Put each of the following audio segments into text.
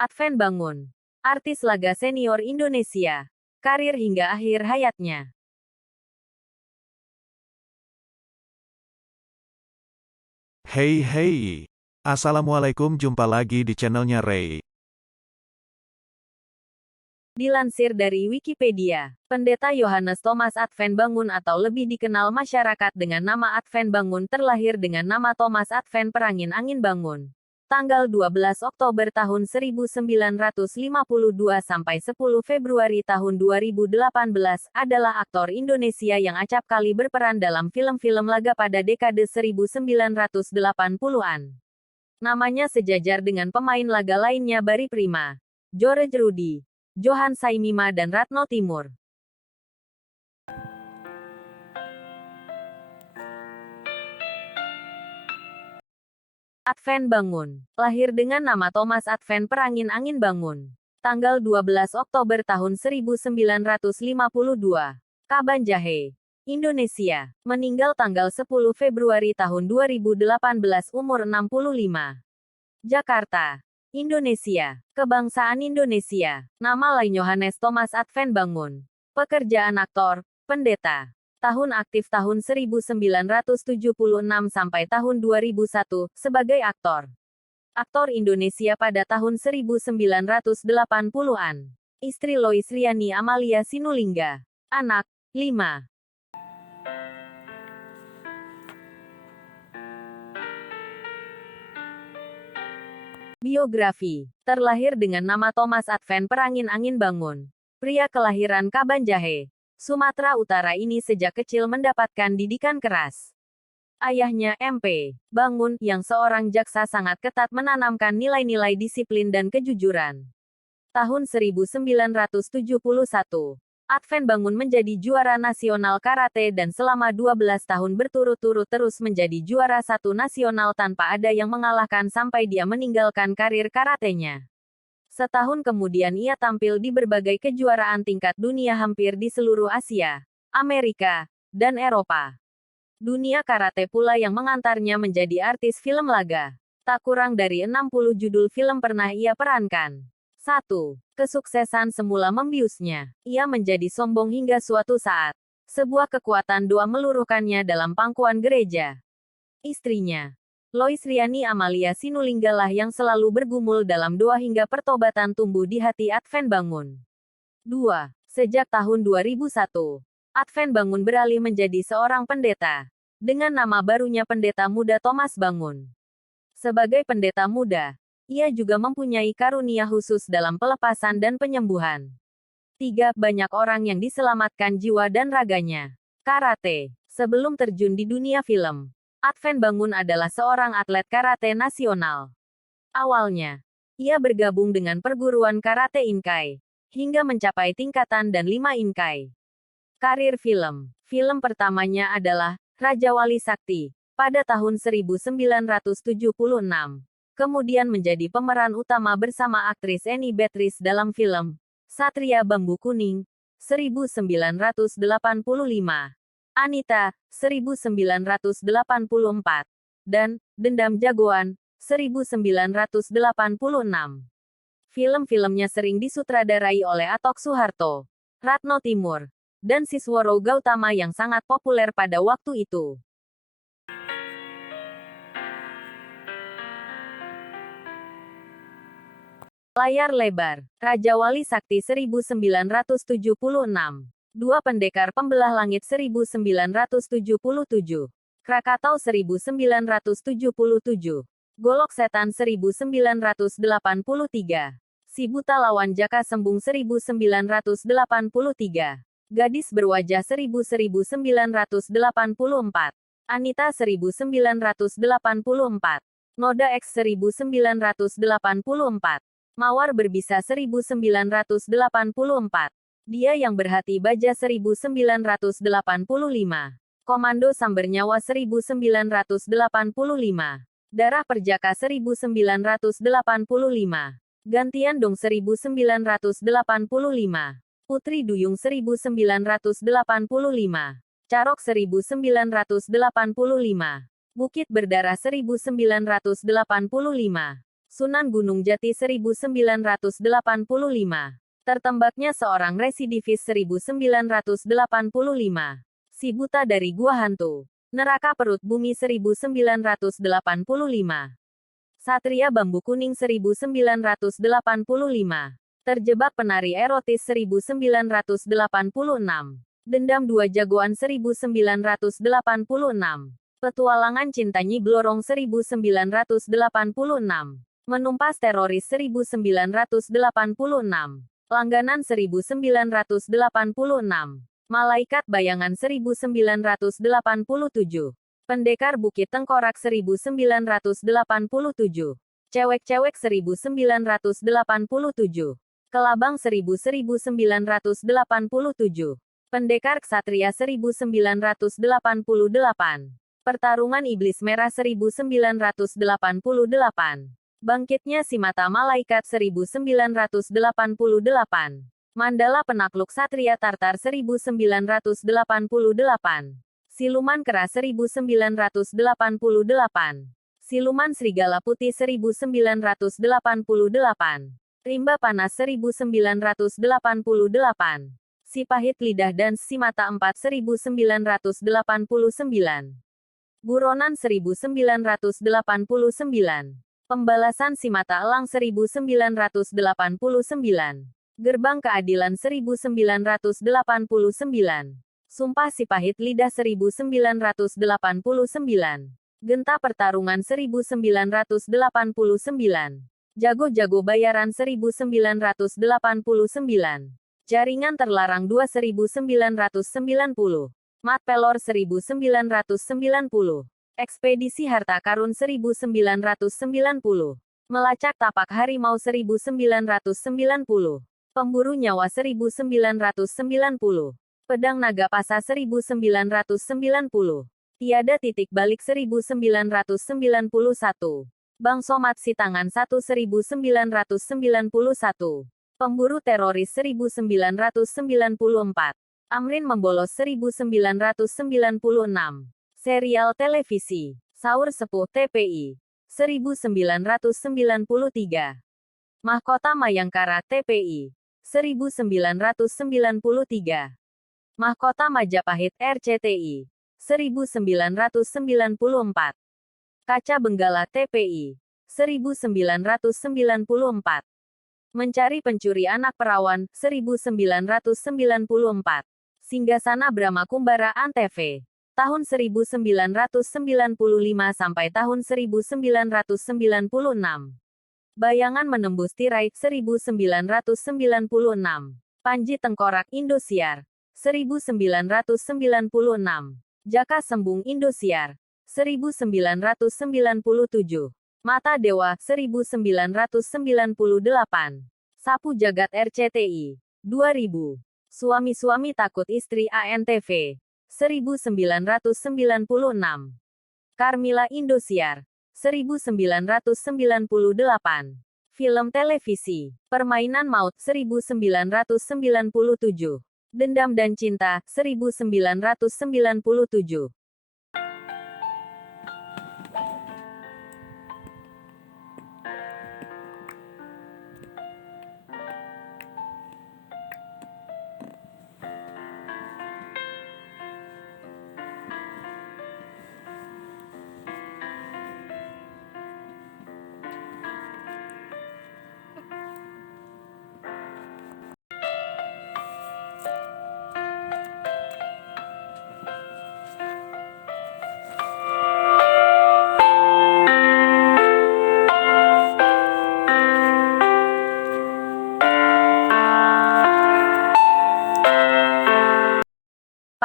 Adven Bangun, artis laga senior Indonesia, karir hingga akhir hayatnya. Hey, Assalamualaikum, jumpa lagi di channelnya Ray. Dilansir dari Wikipedia, Pendeta Yohanes Thomas Adven Bangun atau lebih dikenal masyarakat dengan nama Adven Bangun terlahir dengan nama Thomas Adven Perangin Angin Bangun. Tanggal 12 Oktober tahun 1952 sampai 10 Februari tahun 2018 adalah aktor Indonesia yang acap kali berperan dalam film-film laga pada dekade 1980-an. Namanya sejajar dengan pemain laga lainnya Barry Prima, George Rudi, Johan Saimima dan Ratno Timur. Adven Bangun, lahir dengan nama Thomas Adven Perangin Angin Bangun. Tanggal 12 Oktober tahun 1952. Kabanjahe, Indonesia. Meninggal tanggal 10 Februari tahun 2018 umur 65. Jakarta, Indonesia. Kebangsaan Indonesia. Nama lain Yohanes Thomas Adven Bangun. Pekerjaan aktor, pendeta. Tahun aktif tahun 1976 sampai tahun 2001, sebagai aktor. Aktor Indonesia pada tahun 1980-an. Istri Lois Riani Amalia Sinulinga. Anak, 5. Biografi. Terlahir dengan nama Thomas Adven Perangin Angin Bangun. Pria kelahiran Kabanjahe, Sumatera Utara ini sejak kecil mendapatkan didikan keras. Ayahnya, MP. Bangun, yang seorang jaksa sangat ketat menanamkan nilai-nilai disiplin dan kejujuran. Tahun 1971, Adven Bangun menjadi juara nasional karate dan selama 12 tahun berturut-turut terus menjadi juara 1 nasional tanpa ada yang mengalahkan sampai dia meninggalkan karir karatenya. Setahun kemudian ia tampil di berbagai kejuaraan tingkat dunia hampir di seluruh Asia, Amerika, dan Eropa. Dunia karate pula yang mengantarnya menjadi artis film laga. Tak kurang dari 60 judul film pernah ia perankan. 1. Kesuksesan semula membiusnya. Ia menjadi sombong hingga suatu saat. Sebuah kekuatan doa meluruhkannya dalam pangkuan gereja. Istrinya, Lois Riani Amalia Sinulinga lah yang selalu bergumul dalam doa hingga pertobatan tumbuh di hati Adven Bangun. 2. Sejak tahun 2001, Adven Bangun beralih menjadi seorang pendeta. Dengan nama barunya Pendeta Muda Thomas Bangun. Sebagai pendeta muda, ia juga mempunyai karunia khusus dalam pelepasan dan penyembuhan. 3. Banyak orang yang diselamatkan jiwa dan raganya. Karate. Sebelum terjun di dunia film, Adven Bangun adalah seorang atlet karate nasional. Awalnya, ia bergabung dengan perguruan karate Inkai, hingga mencapai tingkatan dan 5 Inkai. Karir film. Film pertamanya adalah Raja Wali Sakti, pada tahun 1976. Kemudian menjadi pemeran utama bersama aktris Annie Beatrice dalam film Satria Bambu Kuning, 1985. Anita, 1984, dan Dendam Jagoan, 1986. Film-filmnya sering disutradarai oleh Atok Soeharto, Ratno Timur, dan Sisworo Gautama yang sangat populer pada waktu itu. Layar lebar, Raja Wali Sakti 1976. Dua Pendekar Pembelah Langit 1977. Krakatau 1977. Golok Setan 1983. Si Buta Lawan Jaka Sembung 1983. Gadis Berwajah 1984. Anita 1984. Noda X 1984. Mawar Berbisa 1984. Dia yang Berhati Baja 1985. Komando Sambernyawa 1985. Darah Perjaka 1985. Gantian Dong 1985. Putri Duyung 1985. Carok 1985. Bukit Berdarah 1985. Sunan Gunung Jati 1985. Tertembaknya seorang residivis 1985. Si buta dari gua hantu. Neraka perut bumi 1985. Satria bambu kuning 1985. Terjebak penari erotis 1986. Dendam dua jagoan 1986. Petualangan cinta Nyi Blorong 1986. Menumpas teroris 1986. Langganan 1986. Malaikat bayangan 1987. Pendekar Bukit Tengkorak 1987. Cewek-cewek 1987. Kelabang 1987. Pendekar Ksatria 1988. Pertarungan Iblis Merah 1988. Bangkitnya si Mata Malaikat 1988. Mandala Penakluk Satria Tartar 1988. Siluman Kera 1988. Siluman Serigala Putih 1988. Rimba Panas 1988. Si Pahit Lidah dan Si Mata 4 1989. Buronan 1989. Pembalasan Si Mata Elang 1989. Gerbang Keadilan 1989. Sumpah Si Pahit Lidah 1989. Genta Pertarungan 1989. Jago-jago Bayaran 1989. Jaringan Terlarang 2 1990. Mat Pelor 1990. Ekspedisi Harta Karun 1990. Melacak Tapak Harimau 1990. Pemburu Nyawa 1990. Pedang Naga Pasa 1990. Tiada Titik Balik 1991. Bang Somat Si Tangan 1 1991. Pemburu Teroris 1994. Amrin Membolos 1996. Serial televisi Saur Sepuh TPI 1993. Mahkota Mayangkara TPI 1993. Mahkota Majapahit RCTI 1994. Kaca Benggala TPI 1994. Mencari Pencuri Anak Perawan 1994. Singgasana Brahma Kumbara Antv tahun 1995 sampai tahun 1996. Bayangan Menembus Tirai 1996. Panji Tengkorak Indosiar 1996. Jaka Sembung Indosiar 1997. Mata Dewa 1998. Sapu Jagat RCTI 2000. Suami-suami Takut Istri ANTV 1996. Carmila Indosiar 1998. Film televisi Permainan Maut 1997. Dendam dan Cinta 1997.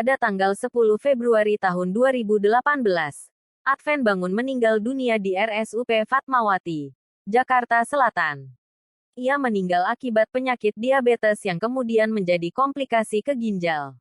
Pada tanggal 10 Februari tahun 2018, Adven Bangun meninggal dunia di RSUP Fatmawati, Jakarta Selatan. Ia meninggal akibat penyakit diabetes yang kemudian menjadi komplikasi ke ginjal.